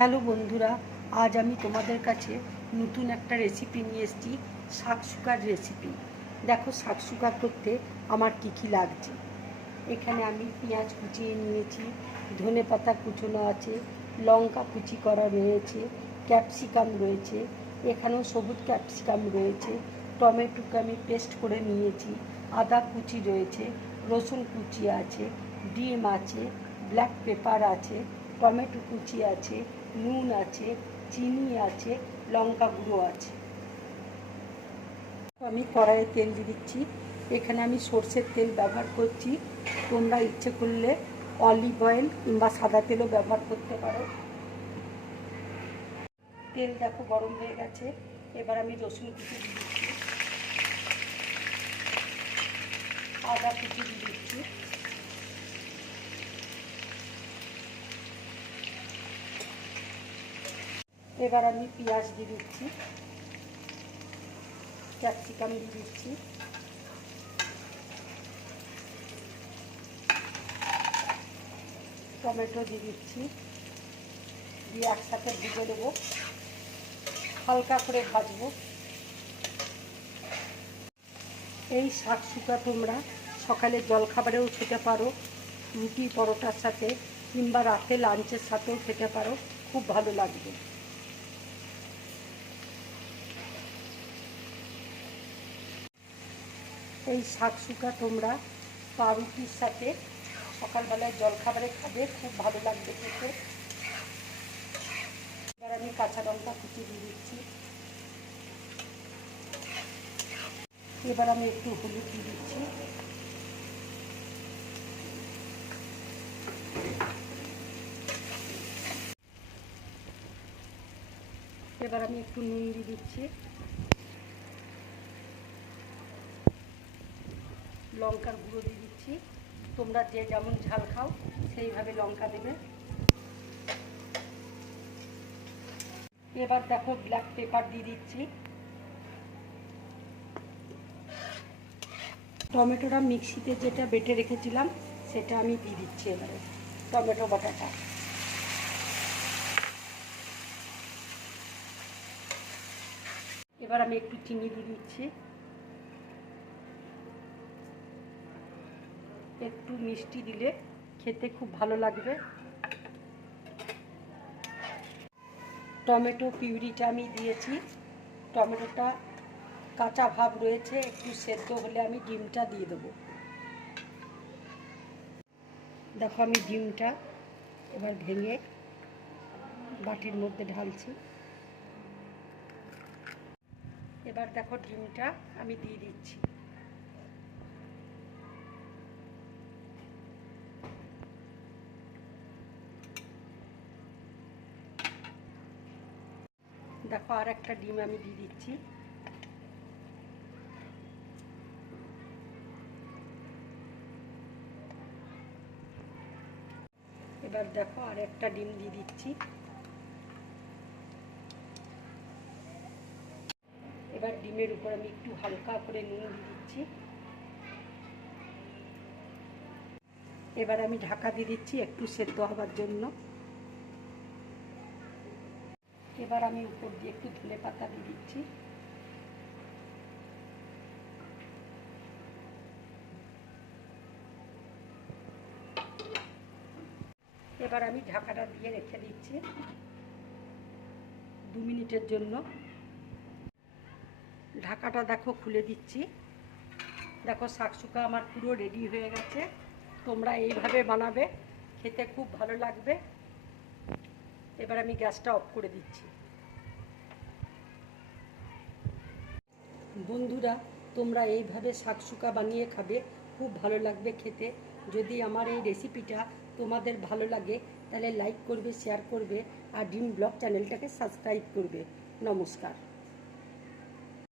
Hello বন্ধুরা, আজ আমি তোমাদের কাছে নতুন একটা রেসিপি নিয়ে এসেছি, শাকসুকার রেসিপি। দেখো শাকসুকা করতে আমার কী কী লাগছে। এখানে আমি পেঁয়াজ কুচিয়ে নিয়েছি, ধনেপাতা কুচোনো আছে, লঙ্কা কুচি করা রয়েছে, ক্যাপসিকাম রয়েছে, এখানেও সবুজ ক্যাপসিকাম রয়েছে, টমেটোকে আমি পেস্ট করে নিয়েছি, আদা কুচি রয়েছে, রসুন কুচি আছে, ডিম আছে, ব্ল্যাক পেপার আছে, টমেটো কুচি আছে, নুন আছে, চিনি আছে, লঙ্কা গুঁড়ো আছে। আমি কড়াইয়ে তেল দিয়ে দিচ্ছি। এখানে আমি সর্ষের তেল ব্যবহার করছি, তোমরা ইচ্ছে করলে অলিভ অয়েল কিংবা সাদা তেলও ব্যবহার করতে পারো। তেল দেখো গরম হয়ে গেছে, এবার আমি রসুন কুচি দিয়ে দিচ্ছি, আদা কুচি দিয়ে দিচ্ছি, এবার আমি পেঁয়াজ দিয়ে দিচ্ছি, ক্যাপসিকাম দিয়ে দিচ্ছি, টমেটো দিয়ে দিচ্ছি, দিয়ে একসাথে ভেজে দেবো, হালকা করে ভাজবো। এই শাকসুকা তোমরা সকালে জলখাবারেও খেতে পারো, রুটি পরোটার সাথে কিংবা রাতে লাঞ্চের সাথেও খেতে পারো, খুব ভালো লাগবে। এই শাকসুকা তোমরা পাউরুটির সাথে সকালবেলায় জলখাবারে খাবে, খুব ভালো লাগবে খেতে। এবার আমি কাঁচা লঙ্কা কুচি দিয়ে দিচ্ছি, এবার আমি একটু হলুদ দিয়ে দিচ্ছি, এবার আমি একটু নুন দিয়ে দিচ্ছি, লঙ্কার গুঁড়ো দিয়ে দিচ্ছি। তোমরা যে যেমন ঝাল খাও সেইভাবে লঙ্কা দেবে। এবার দেখো ব্ল্যাক পেপার দিয়ে দিচ্ছি। টমেটোটা মিক্সিতে যেটা বেটে রেখেছিলাম সেটা আমি দিয়ে দিচ্ছি। এবারে টমেটো বাটাটা, এবার আমি একটু চিনি দিয়ে দিচ্ছি, একটু মিষ্টি দিলে খেতে খুব ভালো লাগবে। টমেটো পিউরিটা আমি দিয়েছি, টমেটোটা কাঁচা ভাব রয়েছে, একটু সেদ্ধ হলে আমি ডিমটা দিয়ে দেবো। দেখো আমি ডিমটা এবার ভেঙে বাটির মধ্যে ঢালছি। এবার দেখো ডিমটা আমি দিয়ে দিচ্ছি, দেখো আর একটা ডিম আমি দিয়ে দিচ্ছি, এবার দেখো আর একটা ডিম দিয়ে দিচ্ছি, এবার ডিমের উপর আমি একটু হালকা করে নুন দিয়ে দিচ্ছি, এবার আমি ঢাকা দিয়ে দিচ্ছি একটু সেদ্ধ হবার জন্য। এবার আমি উপর দিয়ে একটু ধনেপাতা দিয়ে দিচ্ছি, এবার আমি ঢাকাটা দিয়ে রেখে দিচ্ছি 2 মিনিটের জন্য। ঢাকাটা দেখো খুলে দিচ্ছি, দেখো শাকসুকা আমার পুরো রেডি হয়ে গেছে। তোমরা এইভাবে বানাবে, খেতে খুব ভালো লাগবে। এবার আমি গ্যাসটা অফ করে দিচ্ছি। বন্ধুরা, তোমরা এইভাবে শাকসুকা বানিয়ে খাবে, খুব ভালো লাগবে খেতে। যদি আমার এই রেসিপিটা তোমাদের ভালো লাগে তাহলে লাইক করবে, শেয়ার করবে আর ড্রিম ব্লগ চ্যানেলটাকে সাবস্ক্রাইব করবে। নমস্কার।